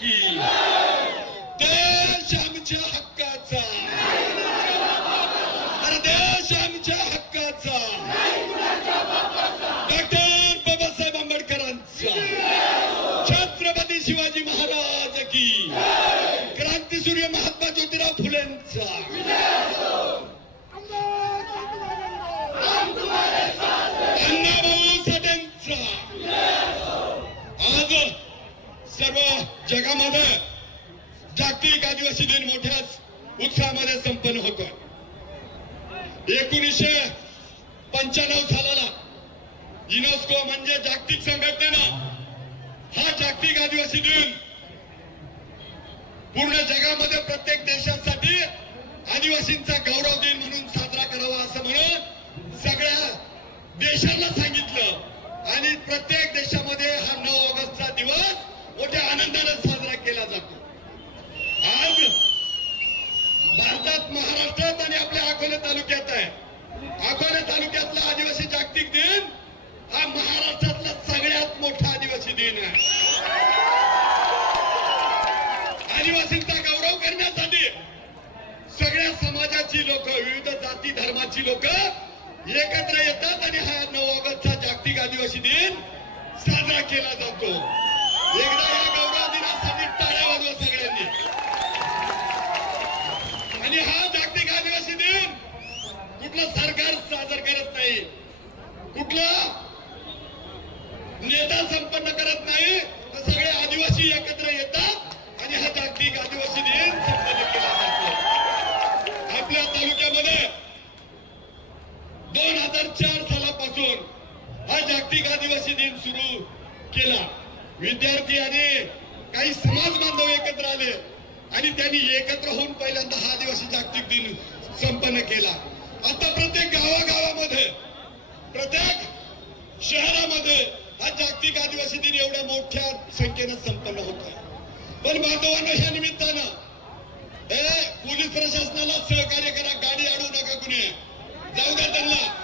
की देश आमच्या हक्काचा. अरे देश आमच्या हक्काचा. डॉक्टर बाबासाहेब आंबेडकरांचा. छत्रपती शिवाजी महाराज की. क्रांतीसूर्य महात्मा ज्योतिराव फुलेंचा. जगामध्ये जागतिक आदिवासी दिन मोठ्या उत्साहामध्ये संपन्न होतो एकोणीसशे पंच्याण्णव सालाला युनेस्को म्हणजे जागतिक संघटनेनं हा जागतिक आदिवासी दिन पूर्ण जगामध्ये प्रत्येक देशासाठी आदिवासींचा गौरव दिन म्हणून साजरा करावा असं म्हणून सगळ्या देशांना सांगितलं आणि प्रत्येक देशामध्ये हा नऊ ऑगस्टचा दिवस मोठ्या आनंदाने साजरा केला जातो आज भारतात महाराष्ट्रात आणि आपल्या अकोले तालुक्यात आहे अकोले तालुक्यातला आदिवासी जागतिक दिन हा महाराष्ट्रातला सगळ्यात मोठा आदिवासी दिन आहे आदिवासींचा गौरव करण्यासाठी सगळ्या समाजाची लोक विविध जाती धर्माची लोक एकत्र येतात आणि हा नऊ ऑगस्टचा जागतिक आदिवासी दिन साजरा केला जातो. एकदा या गौरव दिनासाठी टाळ्या वाजवा सगळ्यांनी आणि हा जागतिक आदिवासी दिन कुठलं सरकार साजर करत नाही कुठला नेता संपन्न करत नाही तर सगळे आदिवासी एकत्र येतात आणि हा जागतिक आदिवासी दिन संपन्न केला जातो आपल्या तालुक्यामध्ये दोन हजार चार सालापासून हा जागतिक आदिवासी दिन सुरू केला विद्यार्थी आणि काही समाज बांधव एकत्र आले आणि त्यांनी एकत्र होऊन पहिल्यांदा हा आदिवासी जागतिक दिन संपन्न केला. आता प्रत्येक गावागावामध्ये प्रत्येक शहरामध्ये हा जागतिक आदिवासी दिन एवढ्या मोठ्या संख्येनं संपन्न होत आहे. पण बांधवांना ह्या निमित्तानं ए पोलीस प्रशासनाला सहकार्य करा गाडी अडवू नका कुणी. जाऊ द्या त्यांना.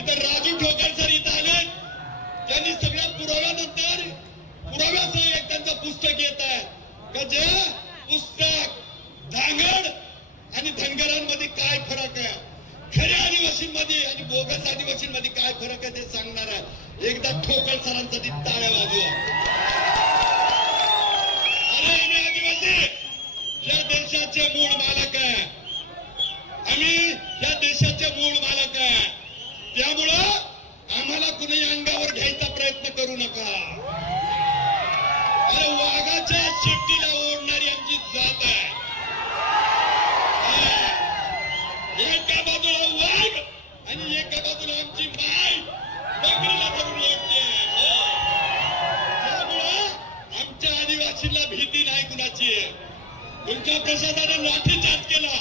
आहे इथं राजू ठोकर सर इथं आले त्यांनी सगळ्या पुराव्यानंतर पुराव्यासह एक त्यांचं पुस्तक येत आहे. का जे? पुस्तक धांगड आणि धनगरांमध्ये काय फरक आहे? खऱ्या आदिवासींमध्ये आणि बोगस आदिवासींमध्ये काय फरक आहे ते सांगणार आहे. एकदा ठोकर सरांसाठी टाळ्या वाजवा. अरे आम्ही आदिवासी या देशाचे मूळ मालक आहे. आम्ही या देशाचे मूळ मालक आहे. त्यामुळं आम्हाला कुणी अंगावर घ्यायचा प्रयत्न करू नका. अरे वाघाच्या शेपटीला ओढणारी आमची जात आहे. एका बाजूला वाघ आणि एका बाजूला आमची माय बकरीला धरून ओढते हो. त्यामुळं आमच्या आदिवासीला भीती नाही कुणाची. तुमच्या प्रशासनाने लाठीचार्ज केला.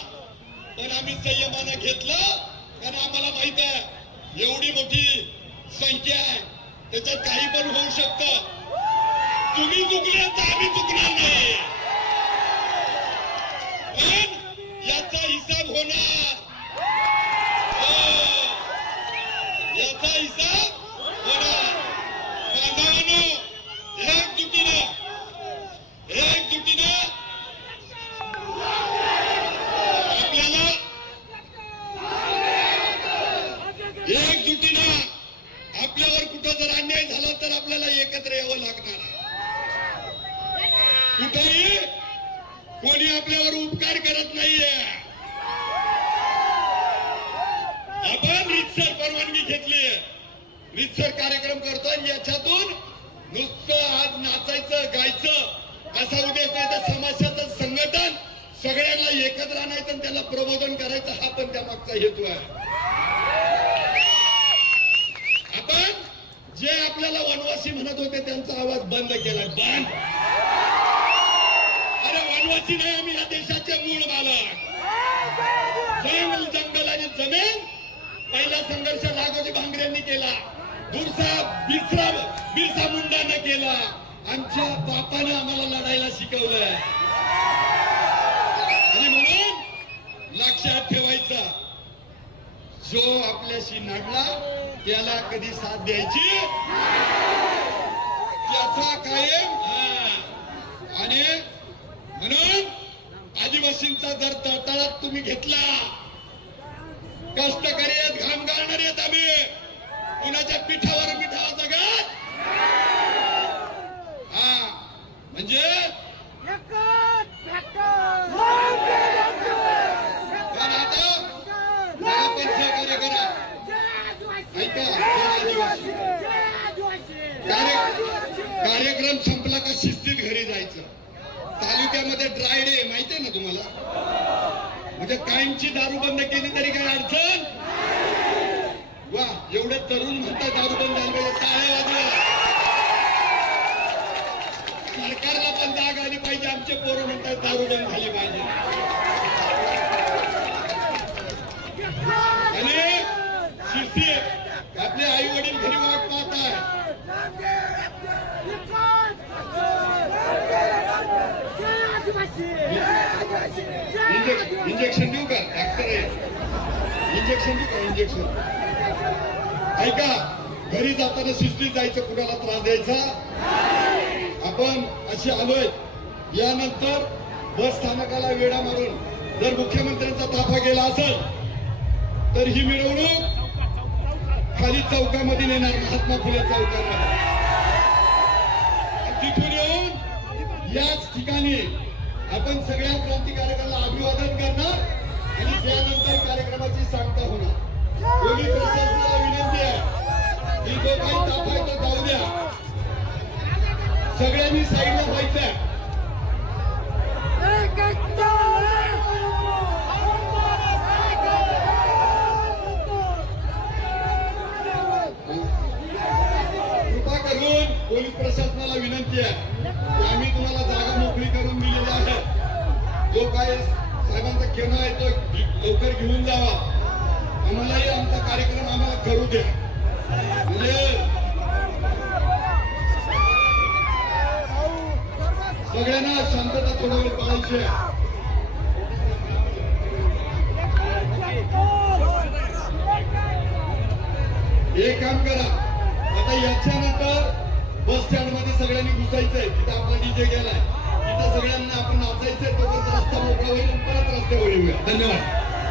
पण आम्ही संयमानं घेतलं कारण आम्हाला माहीत आहे एवढी मोठी संख्या आहे. त्याच्यात काही पण होऊ शकतं. तुम्ही चुकले तर आम्ही चुकणार नाही पण याचा हिसाब होणार हो. याचा हिसाब होणार बांधवांनो एकजुटीनं एकजुटीनं आपल्याला एकजुटीनं आपल्यावर कुठं जर अन्याय झाला तर आपल्याला एकत्र यावं लागणार कुठेही कोणी आपल्यावर उपकार करत नाहीये. आपण रितसर परवानगी घेतली रितसर कार्यक्रम करतोय याच्यातून नुसतं आज नाचायचं गायचं असा उद्देश नाही तर समाजाचं संघटन सगळ्यांना एकत्र आणायचं आणि त्याला प्रबोधन करायचं हा पण त्या मागचा हेतू आहे आपण जे आपल्याला वनवासी म्हणत होते त्यांचा आवाज बंद केला बंद! अरे वनवासी नाही आम्ही या देशाचे मूळ मालक. जंगल जंगल आणि जमीन. पहिला संघर्ष लागोजी भांगरेंनी केला. दुसरा बिसरा बिरसा मुंडानं केला. आमच्या बापाने आम्हाला लढायला शिकवलंय. जो आपल्याशी नडला त्याला कधी साथ द्यायची त्याचा कायम आणि म्हणून आदिवासींचा जर तळतळात तुम्ही घेतला कष्टकरी आहेत घाम गाळणारे आहेत आम्ही. कुणाच्या पिठावर पिठावा जगात हा. म्हणजे पण आता मला सहकार्य करा ऐका कार्यक्रम संपला का शिस्तीत घरी जायचं? तालुक्यामध्ये ड्राय डे माहितीये ना तुम्हाला? म्हणजे कायमची दारू बंद केली तरी काही अडचण वा एवढे तरुण म्हणतात दारू बंद झाली पाहिजे टाळ्या वाजवा सरकारला पण जाग आली पाहिजे आमचे पोरं म्हणतात दारू बंद झाली पाहिजे आणि शिस्ती आपले आई वडील घरी वाट पाहत आहे इंजेक्शन इंजेक्शन देऊ का? डॉक्टर आहे. इंजेक्शन देऊ का? इंजेक्शन. ऐका घरी जाताना शिस्तीत जायचं कुणाला त्रास द्यायचा? आपण असे आलोय. यानंतर बस स्थानकाला वेडा मारून जर मुख्यमंत्र्यांचा ताफा गेला असेल तर ही मिरवणूक खाली चौकामध्ये नेणार महात्मा फुले चौकामध्ये. तिथून येऊन याच ठिकाणी आपण सगळ्या क्रांतिकारकाला अभिवादन करणार आणि त्यानंतर कार्यक्रमाची सांगता होणार. पोलीस प्रशासनाला विनंती आहे की जो काही तो जाऊ द्या. सगळ्यांनी साईडला करू द्या सगळ्यांना शांतता थोडा वेळ पाळायची एक काम करा. आता याच्यानंतर बस स्टँडमध्ये सगळ्यांनी घुसायचंय. तिथं आपला डीजे गेलाय. तिथं सगळ्यांना आपण नाचायचंय. तोपर्यंत रस्ता मोकळा होईल परत रस्त्यावर येऊया. धन्यवाद.